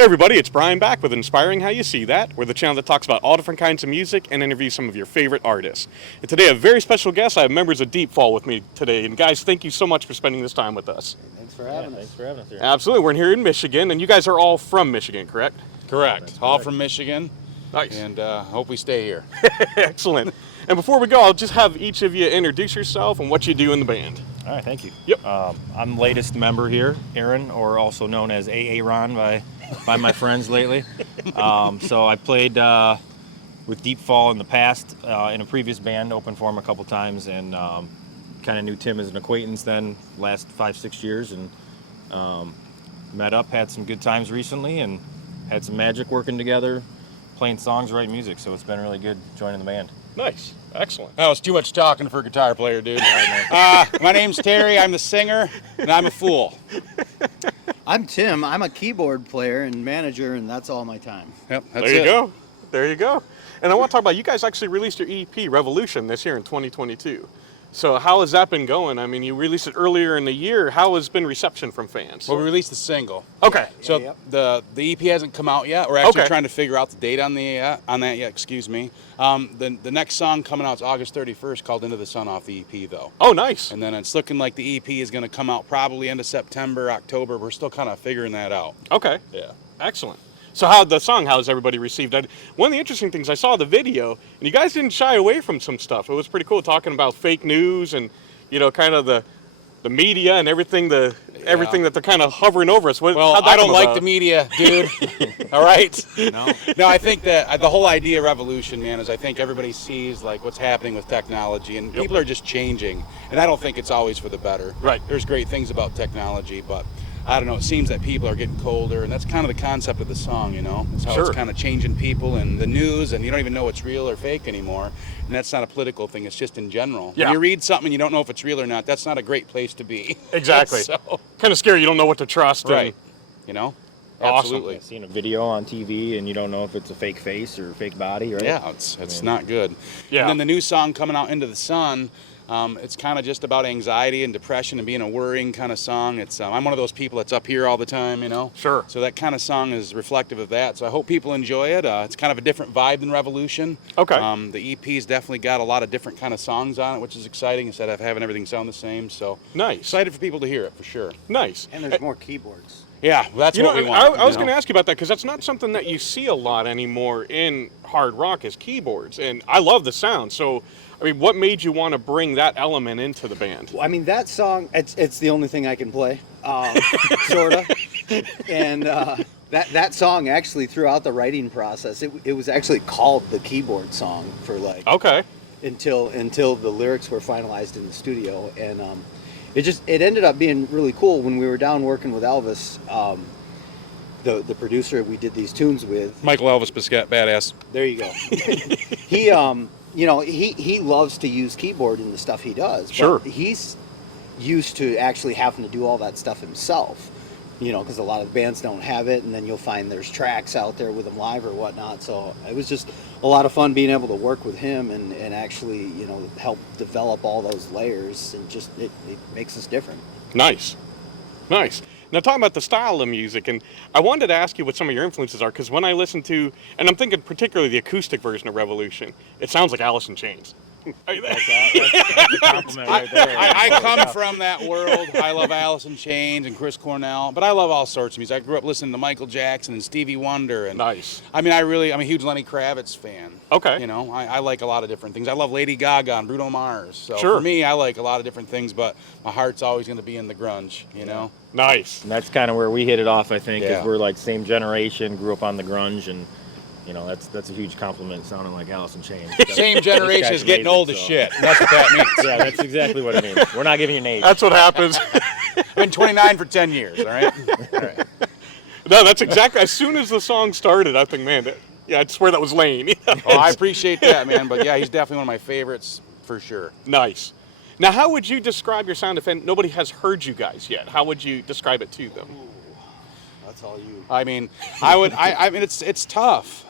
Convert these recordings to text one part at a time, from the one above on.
Hey everybody, it's Brian back with Inspiring How You See That. We're the channel that talks about all different kinds of music and interviews some of your favorite artists. And today, a very special guest. I have members of Deepfall with me today. And guys, thank you so much for spending this time with us. Thanks for having us. Thanks for having us here. Absolutely. We're here in Michigan, and you guys are all from Michigan, correct? Correct. All from Michigan. Nice. And hope we stay here. Excellent. And before we go, I'll just have each of you introduce yourself and what you do in the band. All right, thank you. Yep. I'm the latest member here, Aaron, or also known as Aaron by my friends lately. So I played with Deepfall in the past in a previous band, opened for him a couple times, and kind of knew Tim as an acquaintance then, last 5-6 years, and met up, had some good times recently, and had some magic working together, playing songs, writing music. So it's been really good joining the band. Nice. Excellent. That was too much talking for a guitar player, dude. My name's Terry. I'm the singer, and I'm a fool. I'm Tim. I'm a keyboard player and manager, and that's all my time. Yep, that's There you it. go. There you go. And I want to talk about, you guys actually released your EP, Revolution, this year in 2022. So how has that been going? I mean, you released it earlier in the year. How has been reception from fans? Well, we released the single. Okay. So yep. the EP hasn't come out yet. We're actually Okay. trying to figure out the date on that yet. Excuse me. The next song coming out is August 31st, called "Into the Sun" off the EP, though. Oh, nice. And then it's looking like the EP is going to come out probably end of September, October. We're still kind of figuring that out. Okay. Yeah. Excellent. So how's everybody received it? One of the interesting things, I saw the video, and you guys didn't shy away from some stuff. It was pretty cool talking about fake news and, you know, kind of the media and everything, everything that they're kind of hovering over us. Well, how'd that I don't come like about? the media, dude. All right? No, I think that the whole idea of revolution, man, is I think everybody sees like what's happening with technology, and people are just changing. And I don't think it's always for the better. Right. There's great things about technology, but I don't know, it seems that people are getting colder, and that's kind of the concept of the song, you know? It's how Sure. it's kind of changing people and the news, and you don't even know what's real or fake anymore. And that's not a political thing, it's just in general. Yeah. When you read something and you don't know if it's real or not, that's not a great place to be. Exactly. So, Kind of scary. You don't know what to trust. and- right. You know? Awesome. Absolutely. I've seen a video on TV, and you don't know if it's a fake face or a fake body, right? Yeah, it's not good. Yeah. And then the new song coming out, "Into the Sun," it's kind of just about anxiety and depression and being a worrying kind of song. It's I'm one of those people that's up here all the time, you know. Sure. So that kind of song is reflective of that. So I hope people enjoy it. It's kind of a different vibe than Revolution. Okay. The EP's definitely got a lot of different kind of songs on it, which is exciting instead of having everything sound the same. So Nice. excited for people to hear it for sure. Nice. And there's more keyboards. Yeah, that's You know, what we and want. I was you going know? to ask you about that because that's not something that you see a lot anymore in hard rock is keyboards. And I love the sound. So, I mean, what made you want to bring that element into the band? Well, I mean, that song, it's the only thing I can play, sort of. And that song, actually, throughout the writing process, it was actually called the keyboard song for like Okay. until the lyrics were finalized in the studio. And it ended up being really cool when we were down working with Elvis, the producer we did these tunes with. Michael Elvis Biscuit, badass. There you go. He you know, he loves to use keyboard in the stuff he does. Sure. But he's used to actually having to do all that stuff himself, you know, because a lot of the bands don't have it, and then you'll find there's tracks out there with him live or whatnot. So it was just a lot of fun being able to work with him and actually, you know, help develop all those layers, and just it makes us different. Nice. Nice. Now, talking about the style of music, and I wanted to ask you what some of your influences are, because when I listen to, and I'm thinking particularly the acoustic version of Revolution, it sounds like Alice in Chains. That's a compliment right there. I come from that world. I love Alice in Chains and Chris Cornell, but I love all sorts of music. I grew up listening to Michael Jackson and Stevie Wonder, and Nice. I mean, I'm a huge Lenny Kravitz fan. Okay. You know, I like a lot of different things. I love Lady Gaga and Bruno Mars. So Sure. for me, I like a lot of different things, but my heart's always going to be in the grunge. You know. Nice. And that's kind of where we hit it off, I think, Yeah. is we're like same generation, grew up on the grunge, and you know that's a huge compliment, sounding like Alice in Chains. Same generation is getting amazing, old as so. shit. And that's what that means. Yeah, that's exactly what it means. We're not giving you an age. That's what happens. I've been 29 for 10 years. All right. All right. No, that's exactly, as soon as the song started, I think, man, I swear that was Lane. Oh, I appreciate that, man. But yeah, he's definitely one of my favorites for sure. Nice. Now, how would you describe your sound if nobody has heard you guys yet? How would you describe it to them? That's all you. I mean, I mean, it's tough.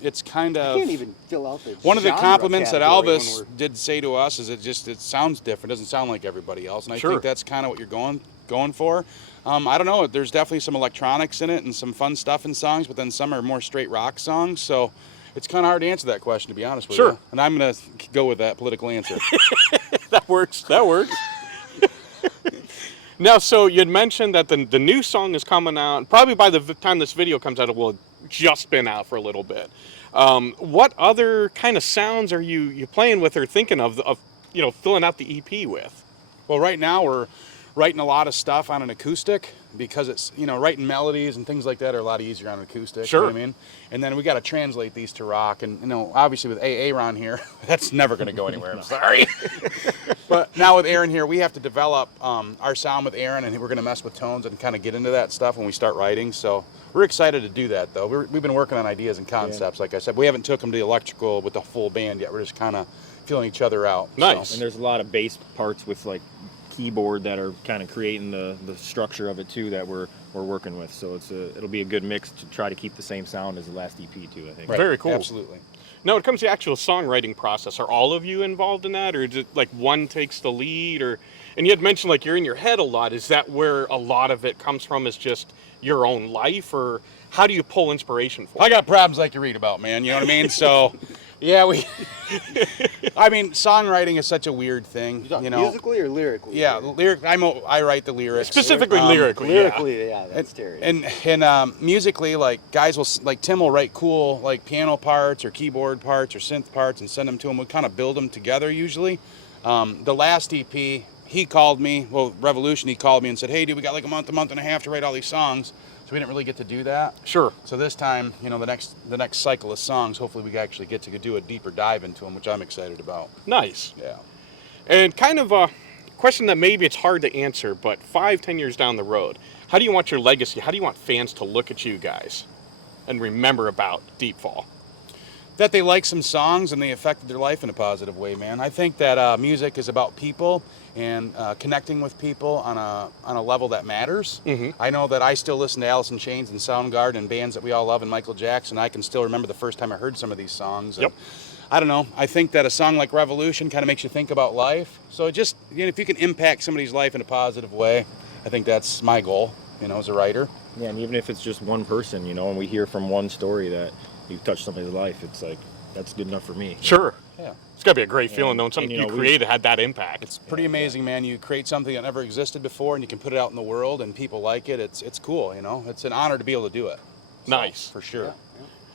It's kind I of can't even fill out the one of the genre compliments that category Elvis when we're- did say to us is it sounds different. It doesn't sound like everybody else, and I Sure. think that's kind of what you're going going for. I don't know. There's definitely some electronics in it and some fun stuff in songs, but then some are more straight rock songs. So it's kind of hard to answer that question, to be honest with you. And I'm going to go with that political answer. That works. That works. Now, so you'd mentioned that the new song is coming out. Probably by the time this video comes out, it will have just been out for a little bit. What other kind of sounds are you playing with or thinking of filling out the EP with? Well, right now we're writing a lot of stuff on an acoustic because it's, writing melodies and things like that are a lot easier on an acoustic. Sure. You know what I mean? And then we got to translate these to rock. And, obviously with Aaron here, that's never going to go anywhere. I'm sorry. But now with Aaron here, we have to develop our sound with Aaron, and we're going to mess with tones and kind of get into that stuff when we start writing. So we're excited to do that, though. We've been working on ideas and concepts, like I said. We haven't took them to the electrical with the full band yet. We're just kind of feeling each other out. Nice. And there's a lot of bass parts with like keyboard that are kind of creating the structure of it too that we're working with. So it'll be a good mix to try to keep the same sound as the last EP too, I think. Right. Very cool. Absolutely. Now, when it comes to the actual songwriting process, are all of you involved in that, or is it like one takes the lead? And you had mentioned like you're in your head a lot. Is that where a lot of it comes from? Is just your own life, or how do you pull inspiration for? I got problems like you read about, man. You know what I mean? So, yeah, songwriting is such a weird thing. Musically or lyrically? Yeah, I write the lyrics. Specifically lyrically. Lyrically, yeah, that's Terry. And musically, like guys will, like Tim will write cool like piano parts or keyboard parts or synth parts and send them to him. We kind of build them together usually. The last EP, he called me. Well, Revolution, he called me and said, "Hey, dude, we got like a month and a half to write all these songs." So we didn't really get to do that. Sure. So this time, the next cycle of songs, hopefully we actually get to do a deeper dive into them, which I'm excited about. Nice. Yeah. And kind of a question that maybe it's hard to answer, but 5-10 years down the road, how do you want your legacy? How do you want fans to look at you guys and remember about Deepfall? That they like some songs and they affected their life in a positive way, man. I think that music is about people and connecting with people on a level that matters. Mm-hmm. I know that I still listen to Alice in Chains and Soundgarden and bands that we all love and Michael Jackson. I can still remember the first time I heard some of these songs. Yep. And I don't know. I think that a song like Revolution kind of makes you think about life. So just, if you can impact somebody's life in a positive way, I think that's my goal, as a writer. Yeah, and even if it's just one person, and we hear from one story that you've touched somebody's life, it's like, that's good enough for me. Sure. Yeah. It's got to be a great feeling knowing something you created had that impact. It's pretty amazing, man. You create something that never existed before and you can put it out in the world and people like it. It's cool, It's an honor to be able to do it. So, nice. For sure. Yeah.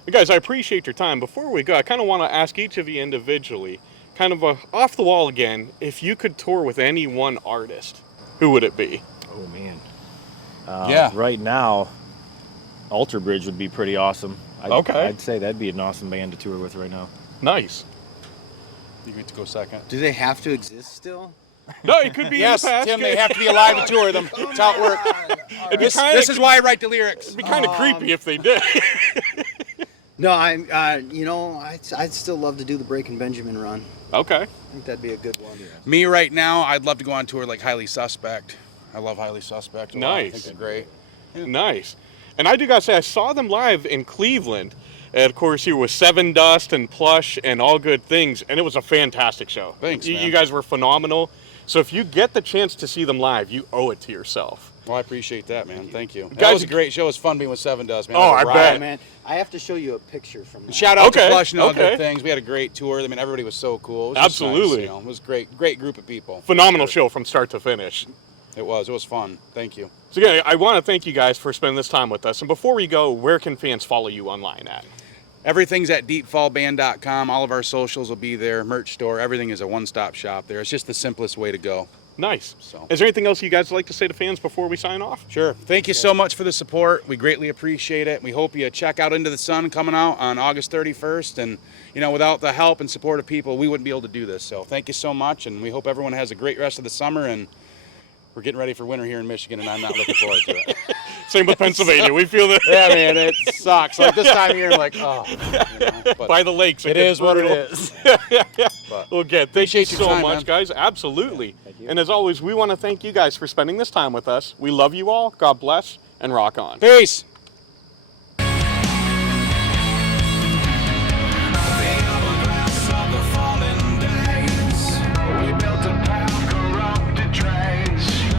You guys, I appreciate your time. Before we go, I kind of want to ask each of you individually, kind of off the wall again, if you could tour with any one artist, who would it be? Oh, man. Yeah. Right now, Alter Bridge would be pretty awesome. Okay. I'd say that'd be an awesome band to tour with right now. Nice. You get to go second. Do they have to exist still? No, it could be Yes, in the past. Tim, they have to be alive to tour them. That's how it works. This is why I write the lyrics. It'd be kind of creepy if they did. No, I'd still love to do the Breaking Benjamin run. Okay. I think that'd be a good one. Me right now, I'd love to go on tour like Highly Suspect. I love Highly Suspect. Nice. I think they're great. Nice. And I do gotta say, I saw them live in Cleveland. And of course, here was Seven Dust and Plush and All Good Things, and it was a fantastic show. Thanks, man. You guys were phenomenal. So if you get the chance to see them live, you owe it to yourself. Well, I appreciate that, man. Thank you. That Guys, was a great show. It was fun being with Seven Dust, man. Oh, I bet. Oh, man, I have to show you a picture from that. Shout out to Okay, Plush and All okay. Good Things. We had a great tour. I mean, everybody was so cool. It was just Absolutely. nice, It was great. Great group of people. Phenomenal show from start to finish. It was fun. Thank you. So again, I want to thank you guys for spending this time with us. And before we go, where can fans follow you online at? Everything's at deepfallband.com. All of our socials will be there. Merch store. Everything is a one-stop shop there. It's just the simplest way to go. Nice. So. Is there anything else you guys would like to say to fans before we sign off? Sure. Thank you so much for the support. We greatly appreciate it. We hope you check out Into the Sun coming out on August 31st. And, without the help and support of people, we wouldn't be able to do this. So thank you so much. And we hope everyone has a great rest of the summer. And we're getting ready for winter here in Michigan, and I'm not looking forward to it. Same with Pennsylvania. We feel that. Yeah, man, it sucks. Like this time of year, like, oh. But By the lakes. it is what it is. But Well, again, thank you Appreciate your so time, much, man. guys. Absolutely. Thank you. And as always, we want to thank you guys for spending this time with us. We love you all. God bless, and rock on. Peace.